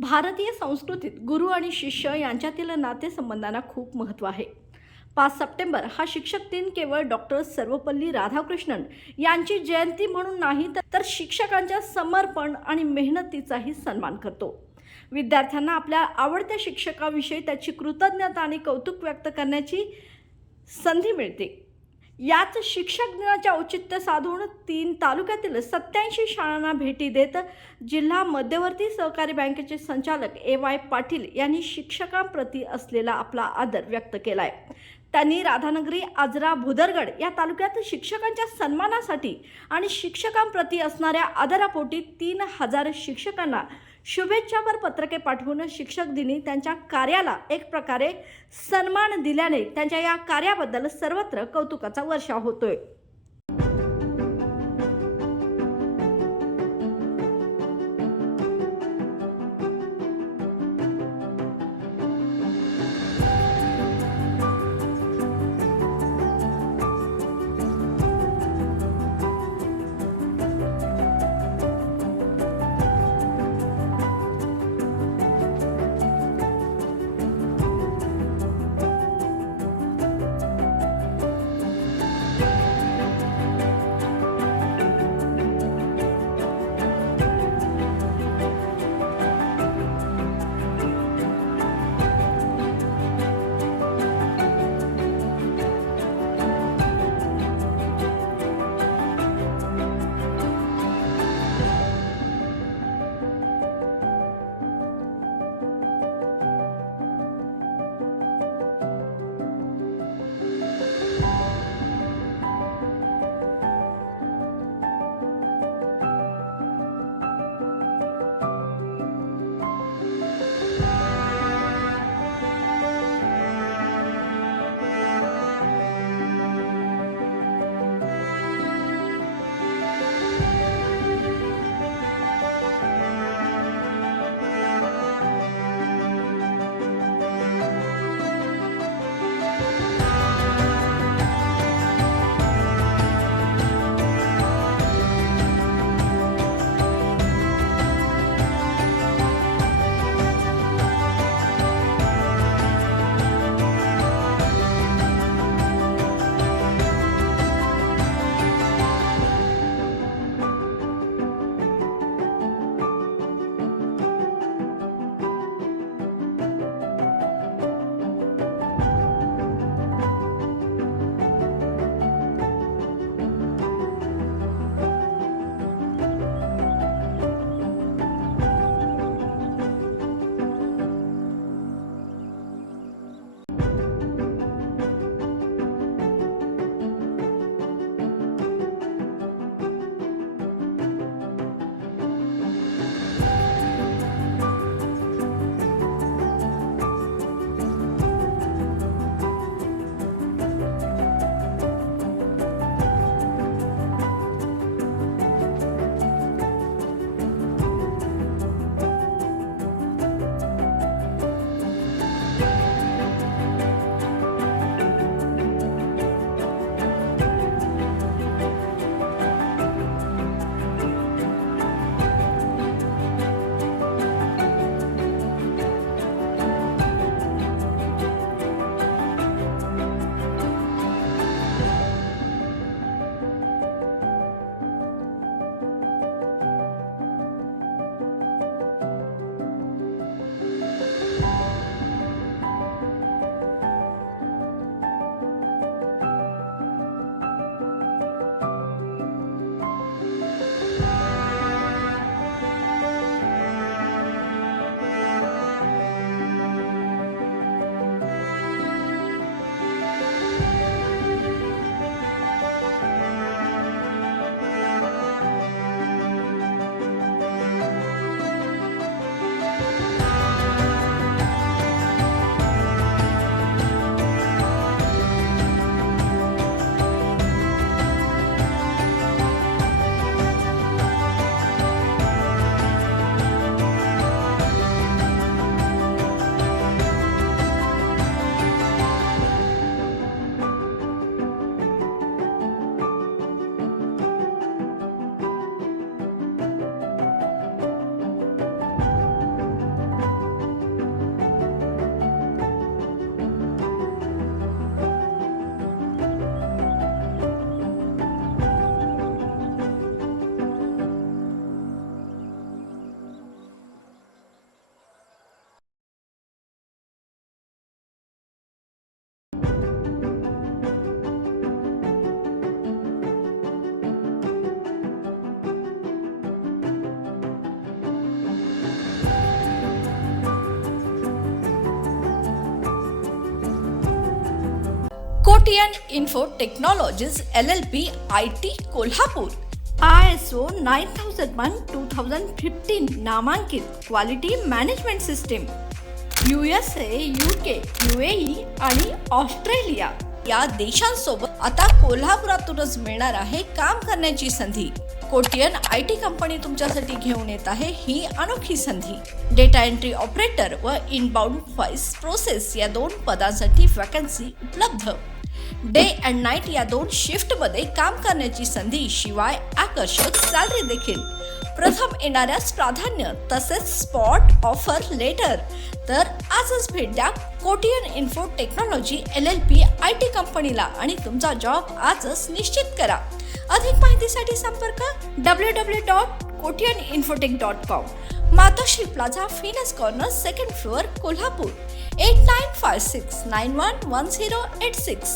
भारतीय संस्कृतीत गुरु आणि शिष्य यांच्यातील नातेसंबंधांना खूप महत्त्व आहे. 5 सप्टेंबर हा शिक्षक दिन केवळ डॉक्टर सर्वपल्ली राधाकृष्णन यांची जयंती म्हणून नाही, तर शिक्षकांच्या समर्पण आणि मेहनतीचाही सन्मान करतो. विद्यार्थ्यांना आपल्या आवडत्या शिक्षकाविषयी त्याची कृतज्ञता आणि कौतुक व्यक्त करण्याची संधी मिळते. याच शिक्षक दिनाचे औचित्य साधून 3 तालुक्यातील 87 शाळांना भेटी देत जिल्हा मध्यवर्ती सहकारी बँकेचे संचालक AY पाटील यांनी शिक्षकांप्रती असलेला आपला आदर व्यक्त केलाय. त्यांनी राधानगरी, आजरा, भुदरगड या तालुक्यात शिक्षकांच्या सन्मानासाठी आणि शिक्षकांप्रती असणाऱ्या आदरापोटी 3000 शिक्षकांना शुभेच्छापर पत्रके पाठवून शिक्षक दिनी त्यांच्या कार्याला एक प्रकारे सन्मान दिल्याने त्यांच्या या कार्याबद्दल सर्वत्र कौतुकाचा वर्षाव होतोय. Kotian info technologies LLP IT Kolhapur ISO 9001:2015 नामांकित quality management system USA, UK, UAE आणि ऑस्ट्रेलिया या देशांसोबत आता कोल्हापुरातूनच मिळणार आहे काम करण्याची संधी. कोटियन IT कंपनी तुमच्यासाठी घेऊन येत आहे ही अनोखी संधी. डेटा एंट्री ऑपरेटर व इनबाउंड व्हॉइस प्रोसेस या 2 पदांसाठी वॅकन्सी उपलब्ध. डे अँड नाईट या 2 शिफ्टमध्ये काम करण्याची संधी, शिवाय आकर्षक सॅलरी देखील. प्रथम येणाऱ्यास प्राधान्य तसेच स्पॉट ऑफर लेटर. तर आजच भेट द्या Kotian info technology LLP IT कंपनीला आणि तुमचा जॉब आजच निश्चित करा. अधिक माहितीसाठी संपर्क www.kotiyaninfotech.com. मातोश्री प्लाझा, फिनस कॉर्नर, 2nd फ्लोअर, कोल्हापूर. 8956911086.